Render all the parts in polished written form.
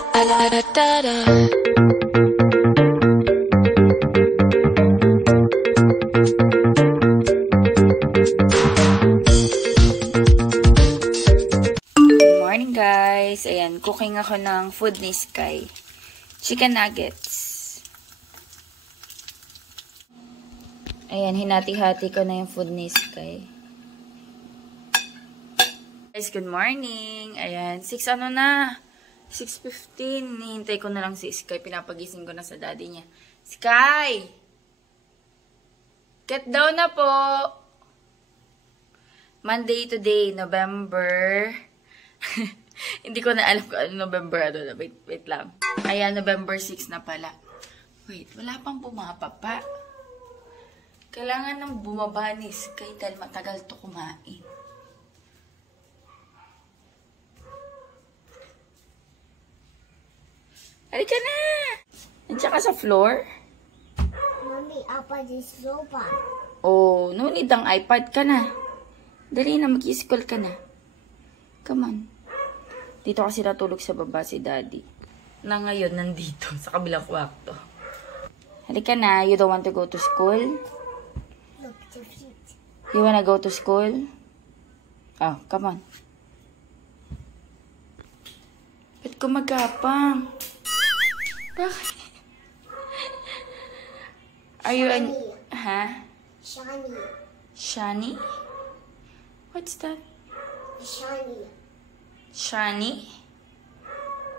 Morning guys! Ayan, cooking ako ng food ni Sky. Chicken nuggets. Ayan, hinati-hati ko na yung food ni Sky. Guys, good morning! Ayan, 6:15. Hihintay ko na lang si Sky. Pinapagising ko na sa daddy niya. Sky! Get down na po! Monday today, November... Hindi ko na alam kung ano November. Wait lang. Ayan, November 6 na pala. Wait, wala pang bumababa. Kailangan nang bumaba ni Sky dahil matagal to kumain. Halika na! Nandiyan ka sa floor? Mommy, iPad is sofa. Oh, no need ang iPad ka na. Dali na, mag-i-school ka na. Come on. Dito kasi natulog sa baba si Daddy. Na ngayon, nandito, sa kabilang kwarto. Halika na, you don't want to go to school? Look, the feet. You wanna go to school? Oh, come on. Ba't kumagapang? Bakit? Are you an... Ha? Shiny. Shani? What's that? Shiny. Shani?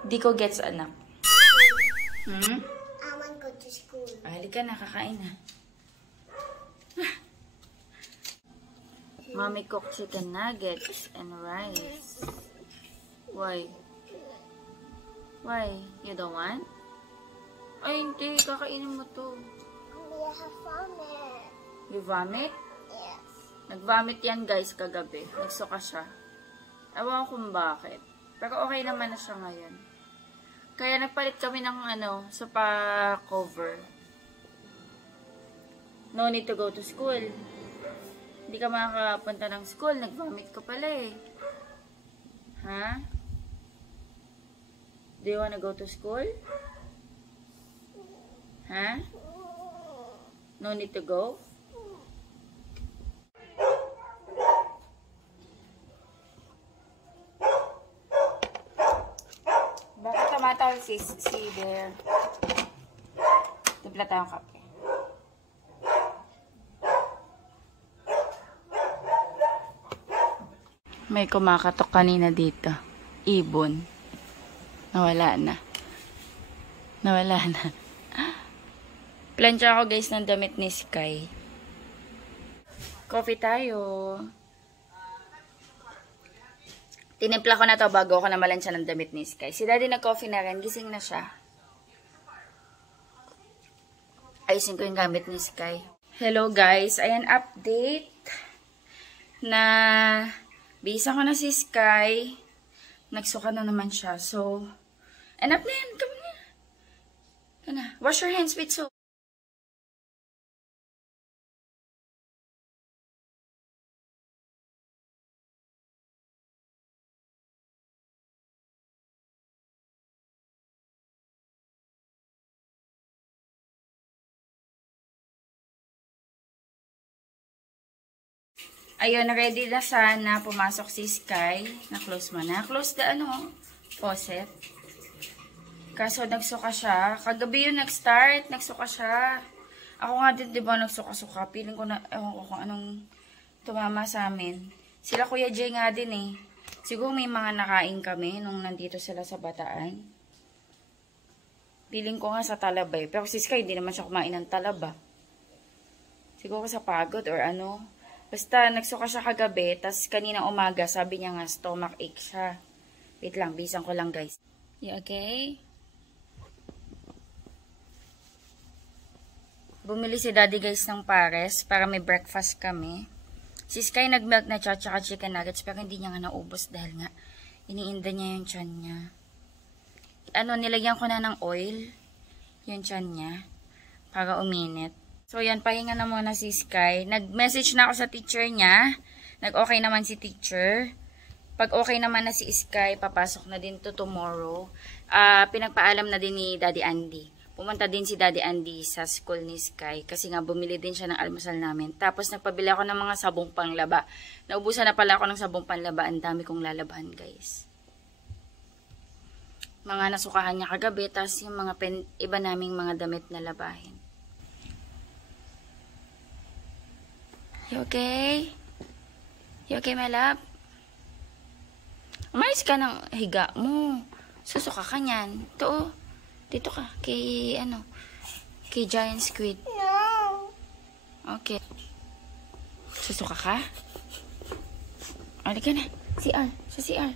Di ko gets, anak. Hmm? I want to go to school. Halika na, kakain na. Mommy cooked chicken nuggets and rice. Why? Why? You don't want? Ay, hindi. Kakainin mo to. Mommy, I have vomit. You vomit? Yes. Nag-vomit yan, guys, kagabi. Nagsuka siya. Ewan ko kung bakit. Pero okay naman na siya ngayon. Kaya nagpalit kami ng sopa cover. No need to go to school. Hindi ka makakapunta ng school. Nag-vomit ka pala eh. Ha? Do you wanna go to school? Ha? No need to go? Bakit tumatawag si Bear? Tibla tayong kape. May kumakatok kanina dito. Ibon. Nawala na. Nawala na. Plancha ako guys ng damit ni Sky. Coffee tayo. Tinimpla ko na to bago ako namalan siya ng damit ni Sky. Si Daddy nag-coffee na rin. Gising na siya. Ayusin ko yung gamit ni Sky. Hello guys. Ayan, update. Na bisa ko na si Sky. Nagsuka na naman siya. So, enough na yan. Come na. Come na. Wash your hands with soap. Ayun, ready na sana. Pumasok si Sky. Na-close mo na. Close the faucet. Kaso nagsuka siya. Kagabi yun nag-start. Nagsuka siya. Ako nga din, di ba, nagsuka-suka. Piling ko na, ewan ko kung anong tumama sa amin. Sila Kuya Jay nga din eh. Siguro may mga nakain kami nung nandito sila sa Bataan. Piling ko nga sa talaba eh. Pero si Sky, hindi naman siya kumain ng talaba. Siguro sa pagod or ano. Basta, nagsuka siya kagabi, tas kanina umaga, sabi niya nga, stomach ache siya. Wait lang, bisan ko lang, guys. You okay? Bumili si Daddy, guys, ng pares para may breakfast kami. Si Sky nag-milk na siya, tsaka chicken nuggets, pero hindi niya nga naubos dahil nga, iniinda niya yung tiyan niya. Nilagyan ko na ng oil, yung tiyan niya, para uminit. So, yan, pahinga na muna si Sky. Nag-message na ako sa teacher niya. Nag-okay naman si teacher. Pag okay naman na si Sky, papasok na din to tomorrow. Pinagpaalam na din ni Daddy Andy. Pumunta din si Daddy Andy sa school ni Sky kasi nga bumili din siya ng almusal namin. Tapos nagpabili ako ng mga sabong panglaba. Naubusan na pala ako ng sabong panlaba. Ang dami kong lalabahan, guys. Mga nasukahan niya kagabi, tapos yung mga iba naming mga damit na labahin. You okay? You okay, my love? Umayos ka ng higa mo. Susuka ka niyan. Ito, oh. Dito ka. Kay, kay Giant Squid. No. Okay. Susuka ka? Halika na. CR. Sa CR.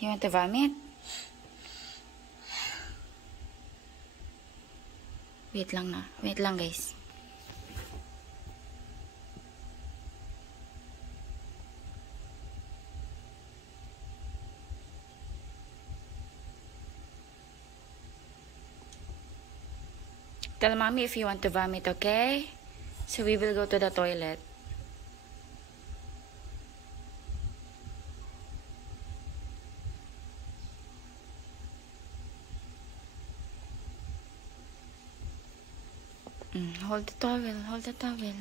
You want to vomit? Wait lang na. Wait lang, guys. Tell mommy if you want to vomit, okay? So we will go to the toilet. Hold the towel, hold the towel.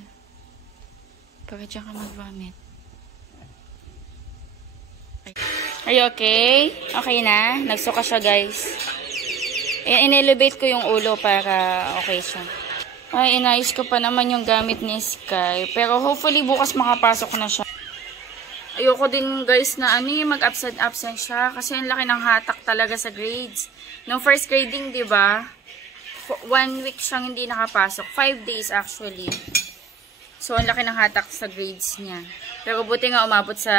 Para dyan ka mag-vomit. Are you okay? Okay na? Nagsuka siya, guys. In-elevate ko yung ulo para okay siya. Ay, inayos ko pa naman yung gamit ni Sky. Pero hopefully bukas makapasok na siya. Ayoko din, guys, na mag-absent siya. Kasi ang laki ng hatak talaga sa grades. Nung first grading, di ba? 1 week siyang hindi nakapasok. 5 days actually. So, ang laki ng hatak sa grades niya. Pero buti nga umabot sa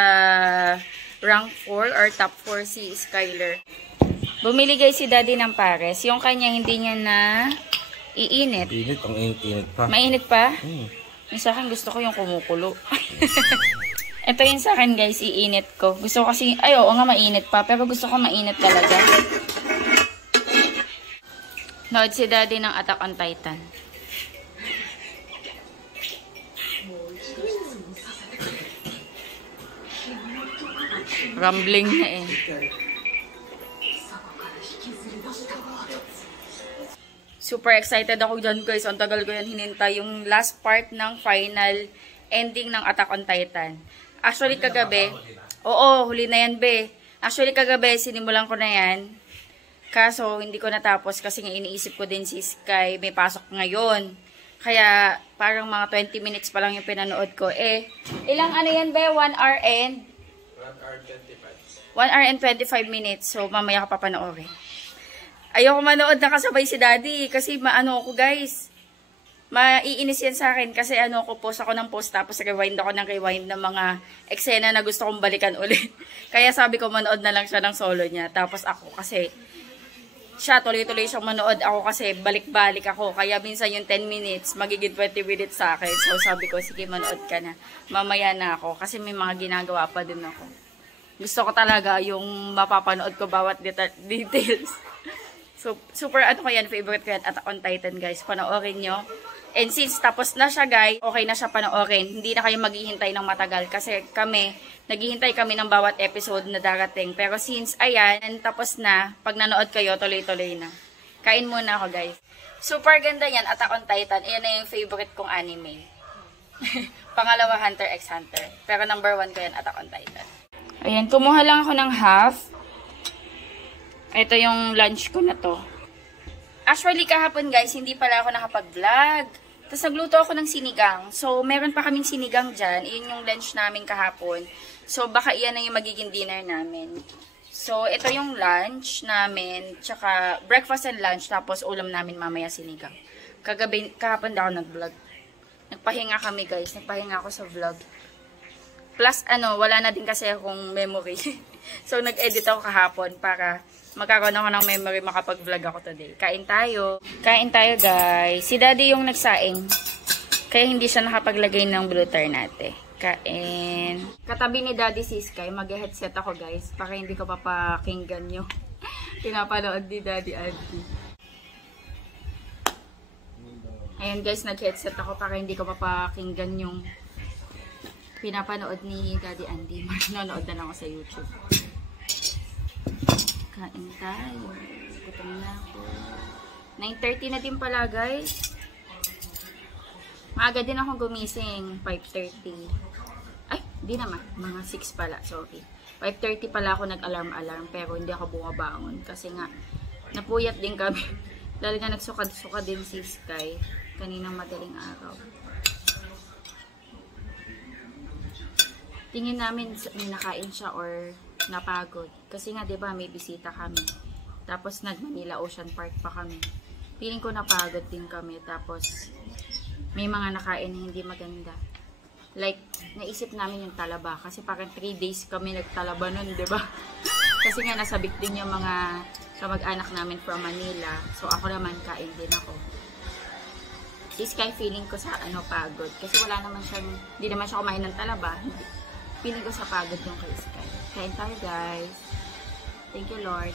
rank 4 or top 4 si Skyler. Bumili guys si Daddy ng pares. Yung kanya hindi niya na iinit. Init, ang init pa. Mainit pa? Yung sa akin gusto ko yung kumukulo. Ito yung sa akin guys, iinit ko. Gusto ko kasi, ay oo nga mainit pa. Pero gusto ko mainit talaga. Nood si Daddy ng Attack on Titan. Rambling na eh. Super excited ako dyan guys. Ang tagal ko yan hinintay. Yung last part ng final ending ng Attack on Titan. Actually kagabi, oo, huli na yan be. Actually kagabi, sinimulan ko na yan. Kaso, hindi ko natapos kasi nga iniisip ko din si Sky. May pasok ngayon. Kaya, parang mga 20 minutes pa lang yung pinanood ko. Ilang yan be? 1 hour and? 1 hour and 25 minutes. So, mamaya ka papanoorin. Ayoko manood na kasabay si Daddy. Kasi maano ako guys. Maiinis yan sa akin. Kasi post ako ng post. Tapos rewind ako ng rewind ng mga eksena na gusto kong balikan ulit. Kaya sabi ko manood na lang siya ng solo niya. Tapos ako kasi siya tuloy-tuloy siyang manood. Ako kasi balik-balik ako. Kaya minsan yung 10 minutes magiging 20 minutes sa akin. So sabi ko sige manood ka na. Mamaya na ako. Kasi may mga ginagawa pa din ako. Gusto ko talaga yung mapapanood ko bawat details. So, super ko yan, favorite ko yan, Attack on Titan guys, panoorin nyo. And since tapos na siya guys, okay na siya panoorin, hindi na kayo maghihintay ng matagal kasi naghihintay kami ng bawat episode na darating. Pero since ayan, tapos na, pag nanood kayo, tuloy-tuloy na. Kain muna ako guys. Super ganda yan, Attack on Titan, iyan na yung favorite kong anime. Pangalawa, Hunter x Hunter. Pero number 1 ko yan, Attack on Titan. Ayan, kumuha lang ako ng half. Ito yung lunch ko na to. Actually, kahapon guys, hindi pala ako nakapag-vlog. Tapos nagluto ako ng sinigang. So, meron pa kaming sinigang dyan. Iyon yung lunch namin kahapon. So, baka iyan na yung magiging dinner namin. So, ito yung lunch namin. Tsaka, breakfast and lunch. Tapos, ulam namin mamaya sinigang. Kahapon daw ako nag-vlog. Nagpahinga kami guys. Nagpahinga ako sa vlog. Plus, wala na din kasi akong memory. So, nag-edit ako kahapon para magkakaroon ako ng memory makapag-vlog ako today. Kain tayo. Kain tayo, guys. Si Daddy yung nagsaing. Kaya hindi siya nakapaglagay ng bluter natin. Kain. Katabi ni Daddy si Sky. Mag-headset ako, guys. Para hindi ko papakinggan yung pinapanood ni Daddy Andy. Ayan, guys. Nag-headset ako para hindi ko papakinggan yung pinapanood ni Daddy Andy. Manonood na lang ako sa YouTube. Kain tayo. Gutom na ako. 9:30 na din pala, guys. Maaga din ako gumising. 5:30. Ay, di naman. Mga 6 pala. Sorry. 5:30 pala ako nag-alarm-alarm. Pero hindi ako bumabangon. Kasi nga, napuyat din kami. Dahil nga nagsukad-sukad din si Sky. Kaninang madaling araw. Tingin namin may nakain siya or napagod. Kasi nga, 'di ba, may bisita kami. Tapos nag-Manila Ocean Park pa kami. Feeling ko napagod din kami. Tapos may mga nakain na hindi maganda. Like, naisip namin yung talaba. Kasi parang 3 days kami nagtalaba nun, 'di ba? Kasi nga nasabik din yung mga kamag-anak namin from Manila. So ako naman kain din ako. Si Sky, feeling ko sa pagod. Kasi wala naman siyang, hindi naman siya kumain ng talaba. Feeling ko sa pagod yung kay Sky. Kain tayo, guys. Thank you, Lord.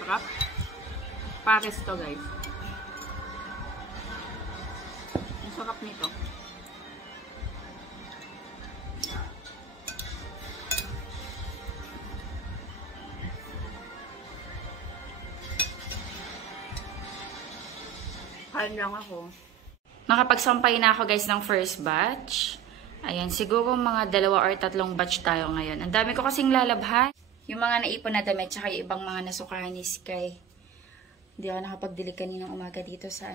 Sarap. Pares to, guys. Ang sarap nito. Kain lang ako. Nakapagsampay na ako, guys, ng first batch. Ayan, siguro mga 2 or 3 batch tayo ngayon. Ang dami ko kasing lalabhan. Yung mga naipon na damit, tsaka yung ibang mga nasukahan ni Sky. Hindi ako nakapagdilig kaninang umaga dito sa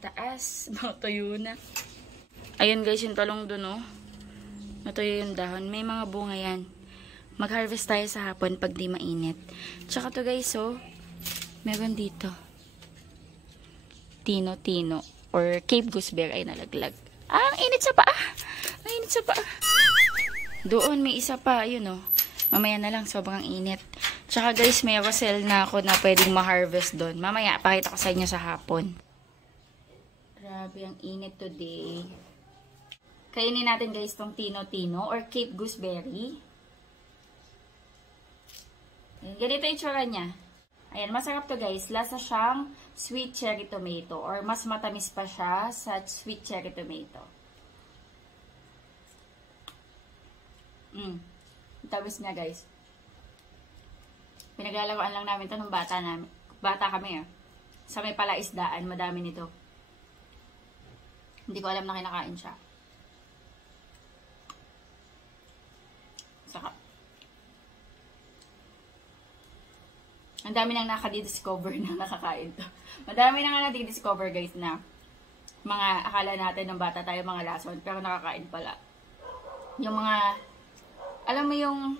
taas. Matuyo na. Ayun, guys, yung talong dun, oh. Matuyo yung dahon. May mga bunga yan. Mag-harvest tayo sa hapon pag di mainit. Tsaka to, guys, oh. Meron dito. Tino-tino or Cape Gooseberry ay nalaglag. Ah, ang init sa paa. Ang init sa paa. Doon may isa pa, yun oh. Mamaya na lang, sobrang init. Tsaka guys, may roselle na ako na pwedeng ma-harvest doon. Mamaya, pakita ko sa inyo sa hapon. Grabe, ang init today. Kainin natin guys tong tino-tino or Cape Gooseberry. Ganito yung tsura niya. Ayan, masarap to guys. Lasa siyang sweet cherry tomato or mas matamis pa siya sa sweet cherry tomato. Tamis niya guys. Pinaglalaroan lang namin to nung bata kami. Sa may palaisdaan, madami nito. Hindi ko alam na kinakain siya. Saka ang dami nang nakadiscover na nakakain to. Madami na nga nadidiscover guys na mga akala natin ng bata tayo mga lason pero nakakain pala. Yung mga, alam mo yung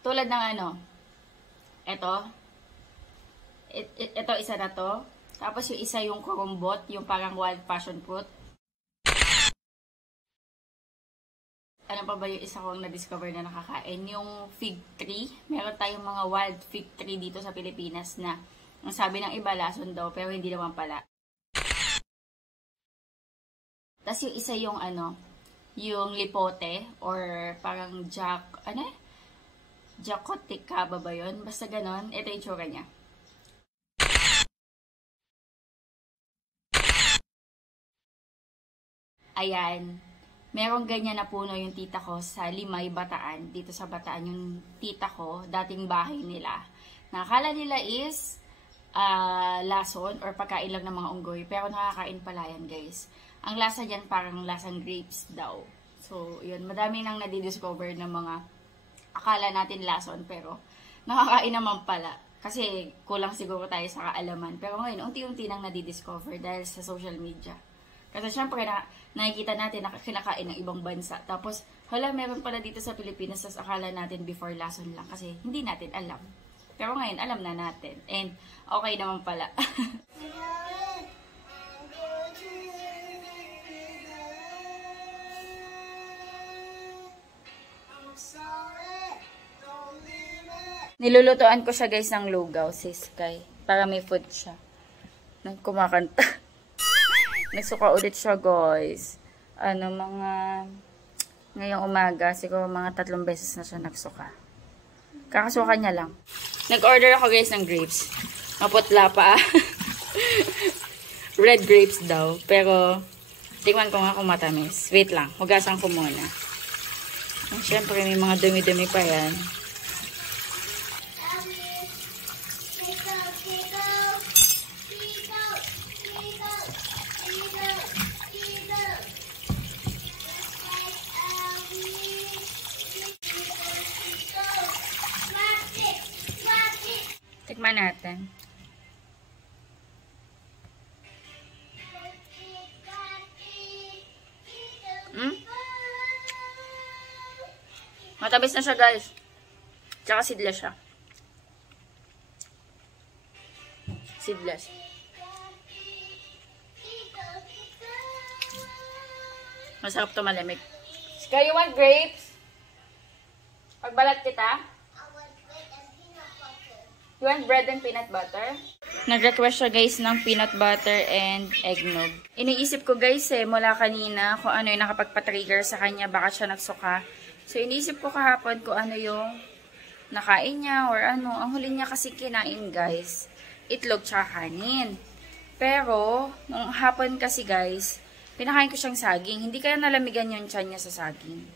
tulad ng ito isa na to. Tapos yung isa yung kurumbot, yung parang wild passion fruit. Ano pa ba yung isa kong na-discover na nakakain? Yung fig tree. Meron tayong mga wild fig tree dito sa Pilipinas na ang sabi ng iba lason daw pero hindi naman pala. Tapos yung isa yung yung lipote or parang jacotica ba yun? Basta ganon. Ito yung tsura niya. Ayan. Merong ganyan na puno yung tita ko sa Limay, Bataan. Dito sa Bataan yung tita ko, dating bahay nila. Nakakala nila is lason or pagkain lang ng mga unggoy. Pero nakakain pala yan guys. Ang lasa dyan parang lasang grapes daw. So, yun. Madami nang nadidiscover ng mga akala natin lason. Pero nakakain naman pala. Kasi kulang siguro tayo sa kaalaman. Pero ngayon, unti-unti nang nadidiscover dahil sa social media. Kasi syempre, nakikita natin na kinakain ng ibang bansa. Tapos, hala, meron pala dito sa Pilipinas. Tapos akala natin before lason lang. Kasi hindi natin alam. Pero ngayon, alam na natin. And okay naman pala. Nilulutuan ko siya guys ng lugaw, si Sky. Para may food siya. Nang kumakanta. Nagsuka ulit siya guys. Ngayong umaga, siguro mga 3 beses na siya nagsuka. Kakasuka niya lang. Nag-order ako guys ng grapes. Maputla pa. Red grapes daw. Pero, tingnan ko nga kung matamis. Wait lang. Hugasan ko muna. Siyempre, may mga dumi-dumi pa yan. Tikman natin. Matamis na siya, guys. Tsaka seedless siya. Seedless. Masarap to, malamig. Sky, you want grapes? Pagbalat kita? You want bread and peanut butter? Nag-request siya, guys, ng peanut butter and eggnog. Iniisip ko, guys, mula kanina kung ano yung nakapagpa-trigger sa kanya. Baka siya nagsuka. So, iniisip ko kahapon kung ano yung nakain niya or ano. Ang huli niya kasi kinain, guys, itlog tsaka kanin. Pero, nung hapon kasi, guys, pinakain ko siyang saging. Hindi kaya nalamigan yung tiyan niya sa saging.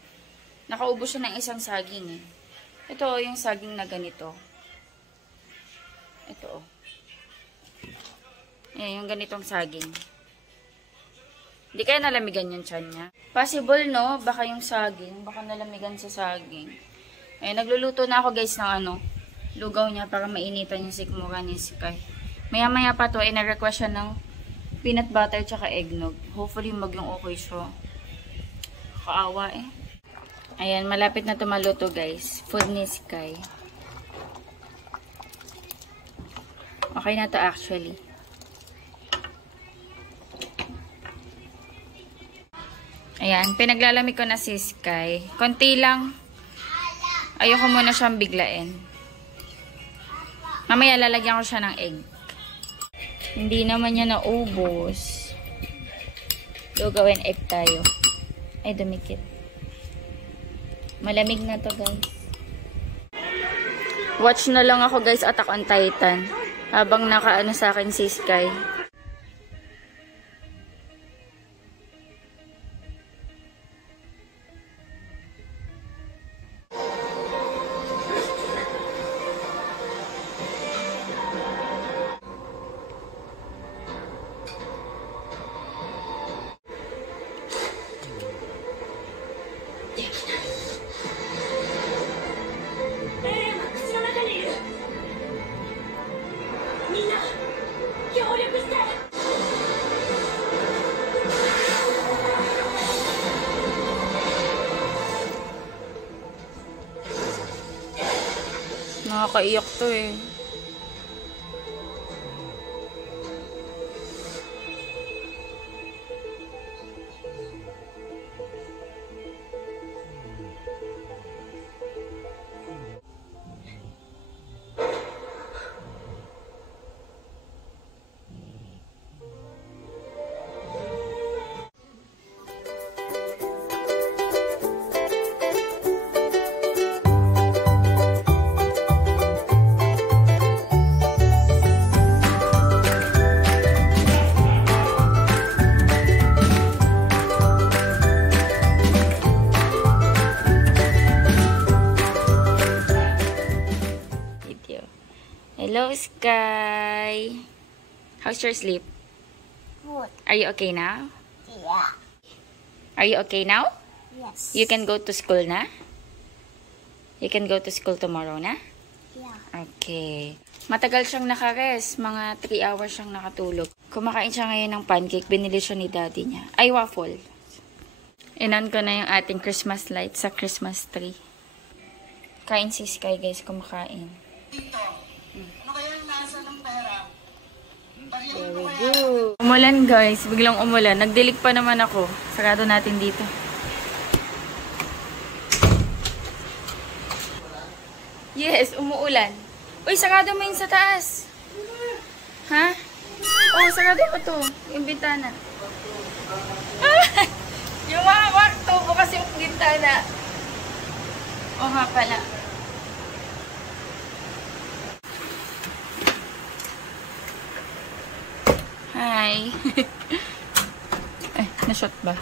Nakaubo siya ng isang saging, eh. Ito, yung saging na ganito. Ito, oh. Ayan, yung ganitong saging. Hindi kaya nalamigan yung tiyan niya. Possible, no? Baka yung saging. Baka nalamigan sa saging. Ayan, nagluluto na ako, guys, ng ano, lugaw niya para mainitan yung sikmura ni Sky. Maya-maya pa to, nag-request siya ng peanut butter tsaka eggnog. Hopefully, maging okay siya. Kaawa, eh. Ayan, malapit na tumaluto, guys. Food ni Sky. Okay na to, actually. Ayan, pinaglalamig ko na si Sky. Konti lang. Ayoko muna siyang biglain. Mamaya lalagyan ko siya ng egg. Hindi naman niya naubos. So, gawin egg tayo. Ay, dumikit. Malamig na to, guys. Watch na lang ako, guys, Attack on Titan. Habang nakaano sa akin si Sky. Nakakaiyak to, eh. Hello, Sky. How's your sleep? Good. Are you okay now? Yeah. Are you okay now? Yes. You can go to school na? You can go to school tomorrow na? Yeah. Okay. Matagal siyang nakarest. Mga 3 hours siyang nakatulog. Kumakain siya ngayon ng pancake. Binili siya ni daddy niya. Ay, waffle. Inan ko na yung ating Christmas light sa Christmas tree. Kain si Sky, guys. Kumakain. Ano kaya ang lasa ng pera? Very good. Umulan, guys. Biglang umulan. Nagdilig pa naman ako. Sarado natin dito. Yes, umuulan. Uy, sarado mo yun sa taas. Ha? Oh, sarado mo to. Yung bintana. Yung mga kwarto. Bukas yung bintana. Oh, nga pala. Hi! Na-shot ba?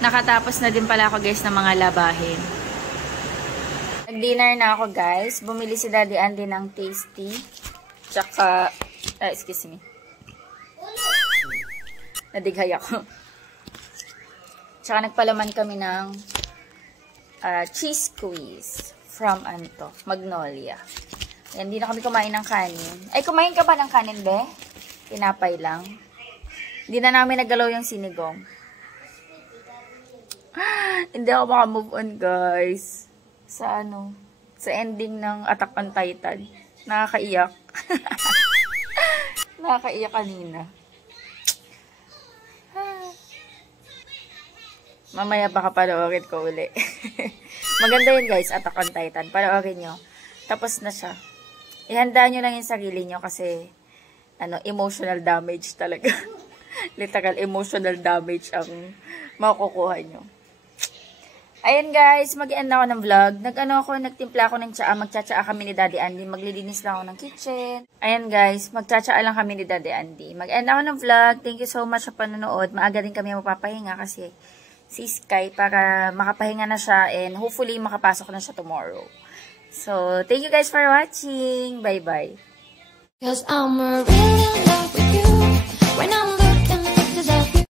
Nakatapos na din pala ako guys ng mga labahin. Nag-dinner na ako guys. Bumili si Daddy Andy ng tasty. Tsaka, excuse me. Nadighay ako. Tsaka nagpalaman kami ng cheese squeeze from Magnolia. Yan, hindi na kami kumain ng kanin. Ay, kumain ka ba ng kanin, be? Tinapay lang. Hindi na namin nagalaw yung sinigong. Hindi ako maka-move on, guys. Sa ending ng Attack on Titan. Nakakaiyak. Nakakaiyak kanina. Mamaya baka panoorin ko uli. Maganda yun, guys, Attack on Titan. Panoorin nyo. Tapos na siya. Ihanda nyo lang yung sarili nyo kasi emotional damage talaga. Literal emotional damage ang makukuha nyo. Ayan guys, mag-end ako ng vlog. Nagtimpla ako ng tsaa. Magtsatsaa kami ni Daddy Andy. Maglilinis lang ako ng kitchen. Ayan guys, magtsatsaa lang kami ni Daddy Andy. Mag-end ako ng vlog. Thank you so much sa panonood. Maaga din kami mapapahinga kasi si Sky para makapahinga na siya and hopefully makapasok na siya tomorrow. So, thank you guys for watching. Bye-bye. 'Cause I'm really in love with you when I'm